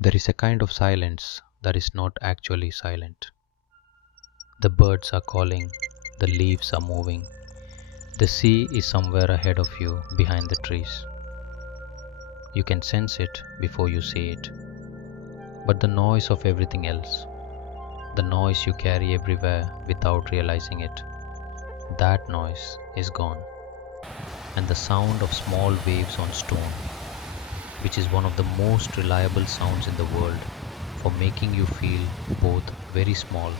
There is a kind of silence that is not actually silent. The birds are calling, the leaves are moving, the sea is somewhere ahead of you behind the trees. You can sense it before you see it. But the noise of everything else, the noise you carry everywhere without realizing it, that noise is gone. And the sound of small waves on stone, which is one of the most reliable sounds in the world for making you feel both very small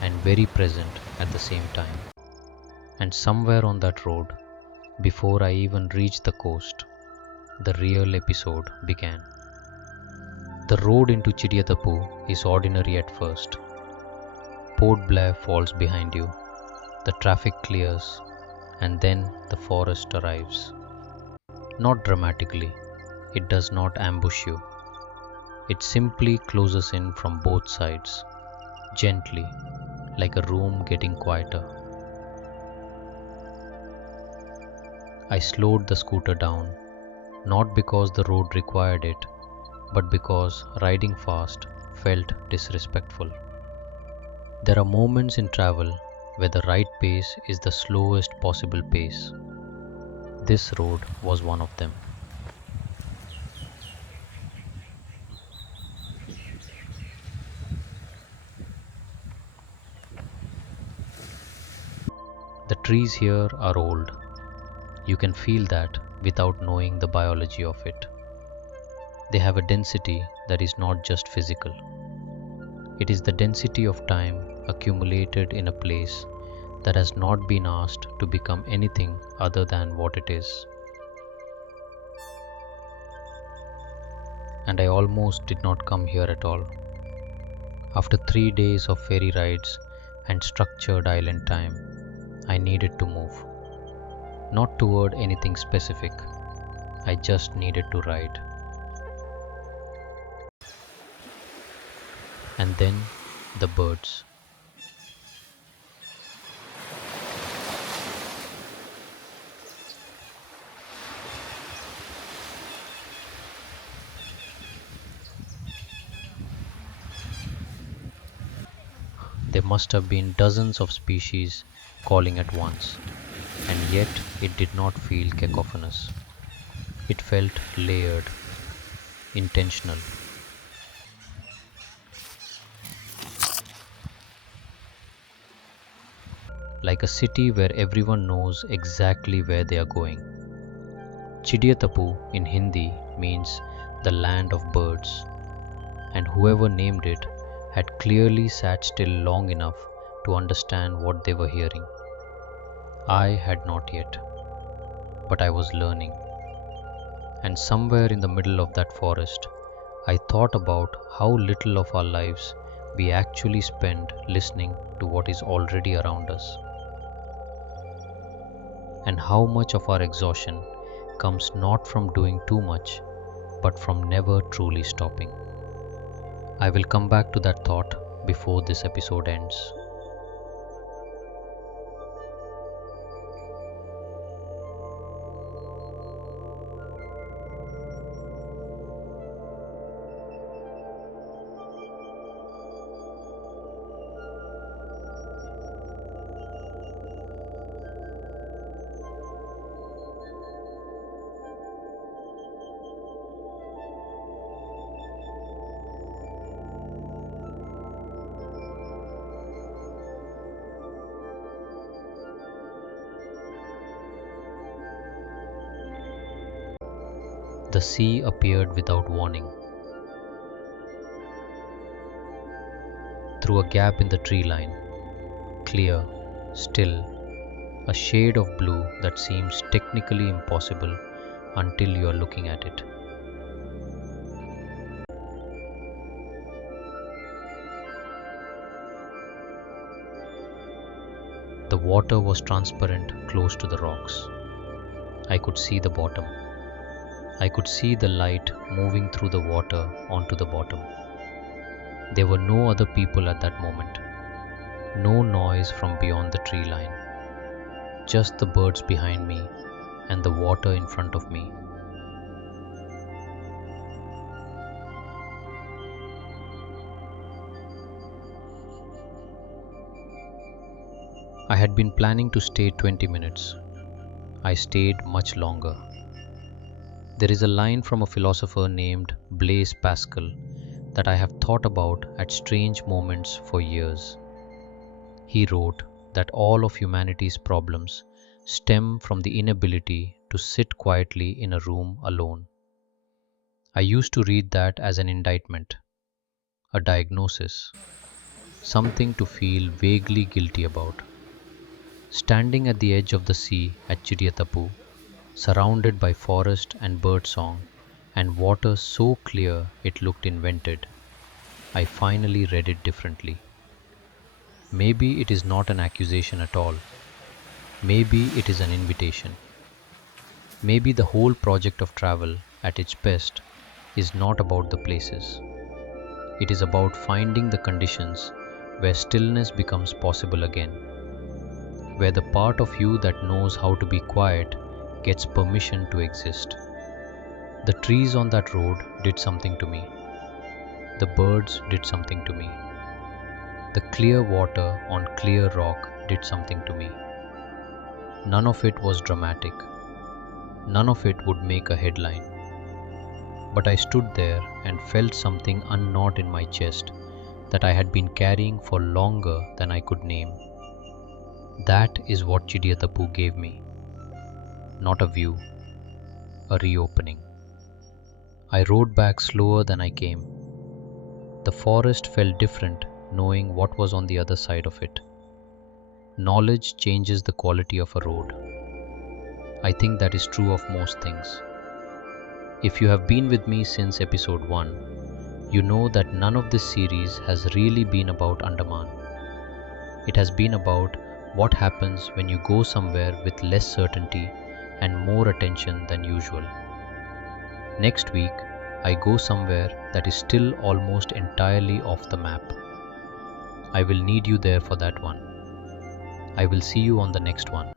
and very present at the same time. And somewhere on that road, before I even reached the coast, the real episode began. The road into Chidiyatapu is ordinary at first. Port Blair falls behind you, the traffic clears, and then the forest arrives. Not dramatically, it does not ambush you. It simply closes in from both sides, gently, like a room getting quieter. I slowed the scooter down, not because the road required it, but because riding fast felt disrespectful. There are moments in travel where the right pace is the slowest possible pace. This road was one of them. The trees here are old. You can feel that without knowing the biology of it. They have a density that is not just physical. It is the density of time accumulated in a place that has not been asked to become anything other than what it is. And I almost did not come here at all. After 3 days of ferry rides and structured island time, I needed to move. Not toward anything specific, I just needed to ride. And then the birds. There must have been dozens of species calling at once, and yet it did not feel cacophonous. It felt layered, intentional. Like a city where everyone knows exactly where they are going. Chidiyatapu in Hindi means the land of birds, and whoever named it had clearly sat still long enough to understand what they were hearing. I had not yet, but I was learning. And somewhere in the middle of that forest, I thought about how little of our lives we actually spend listening to what is already around us, and how much of our exhaustion comes not from doing too much, but from never truly stopping. I will come back to that thought before this episode ends. The sea appeared without warning. Through a gap in the tree line, clear, still, a shade of blue that seems technically impossible until you are looking at it. The water was transparent close to the rocks. I could see the bottom. I could see the light moving through the water onto the bottom. There were no other people at that moment. No noise from beyond the tree line. Just the birds behind me and the water in front of me. I had been planning to stay 20 minutes. I stayed much longer. There is a line from a philosopher named Blaise Pascal that I have thought about at strange moments for years. He wrote that all of humanity's problems stem from the inability to sit quietly in a room alone. I used to read that as an indictment, a diagnosis, something to feel vaguely guilty about. Standing at the edge of the sea at Chidiyatapu, surrounded by forest and birdsong, and water so clear it looked invented, I finally read it differently. Maybe it is not an accusation at all. Maybe it is an invitation. Maybe the whole project of travel, at its best, is not about the places. It is about finding the conditions where stillness becomes possible again, where the part of you that knows how to be quiet gets permission to exist. The trees on that road did something to me. The birds did something to me. The clear water on clear rock did something to me. None of it was dramatic. None of it would make a headline. But I stood there and felt something unknot in my chest that I had been carrying for longer than I could name. That is what Chidiyatapu gave me. Not a view, a reopening. I rode back slower than I came. The forest felt different knowing what was on the other side of it. Knowledge changes the quality of a road. I think that is true of most things. If you have been with me since episode 1, you know that none of this series has really been about Andaman. It has been about what happens when you go somewhere with less certainty and more attention than usual. Next week, I go somewhere that is still almost entirely off the map. I will need you there for that one. I will see you on the next one.